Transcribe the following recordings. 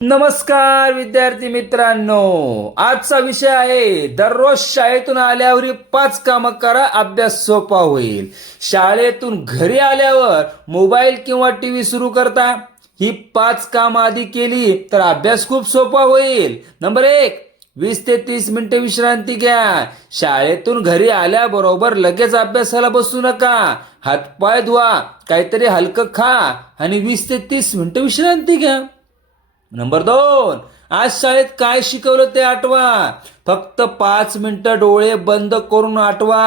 नमस्कार विद्यार्थी मित्रांनो, आजचा विषय आहे दररोज शाळेतून आल्यावर 5 कामं करा, अभ्यास सोपा होईल. शाळेतून घरी आल्यावर मोबाईल किंवा टीव्ही सुरू करता. ही 5 कामं आधी केली तर अभ्यास खूप सोपा होईल. नंबर 1, 20 ते 30 मिनिटे विश्रांती घ्या. शाळेतून घरी आल्याबरोबर लगेच अभ्यासाला बसू नका. हातपाय धुवा, काहीतरी हलकं खा आणि 20 ते 30 मिनिटे विश्रांती घ्या. नंबर 2, आज शाळेत काय शिकवलं ते आठवा. फक्त 5 मिनिटं डोळे बंद करून आठवा.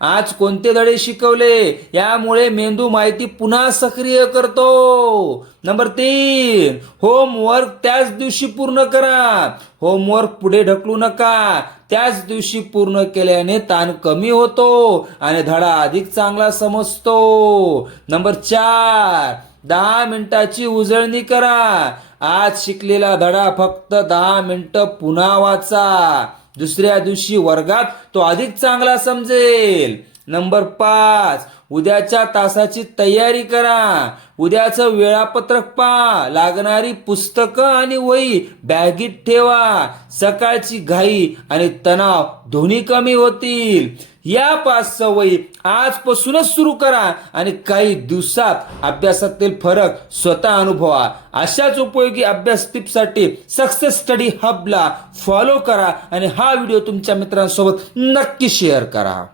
आज कोणते धडे शिकवले यामुळे मेंदू माहिती पुन्हा सक्रिय करतो. नंबर 3, होमवर्क त्याच दिवशी पूर्ण करा. होमवर्क पुढे ढकलू नका. त्याच दिवशी पूर्ण केल्याने ताण कमी होतो आणि धडा अधिक चांगला समजतो. नंबर 4, 10 मिनिटाची उजळणी करा. आज शिकलेला धडा फक्त 10 मिनिटं पुन्हा वाचा. दुसऱ्या दिवशी वर्गात तो अधिक चांगला समजेल. नंबर 5, उद्याच्या तासाची तयारी करा. उद्याचं वेळापत्रक पहा. लागणारी पुस्तकं आणि वही बॅगीत ठेवा. सकाळची घाई आणि तणाव दोन्ही कमी होतील. या 5 सवयी आजपासूनच सुरू करा आणि काही दिवसात अभ्यासातील फरक स्वतः अनुभवा. अशाच उपयोगी अभ्यास टिप्ससाठी सक्सेस स्टडी हबला फॉलो करा आणि हा व्हिडिओ तुमच्या मित्रांसोबत नक्की शेअर करा.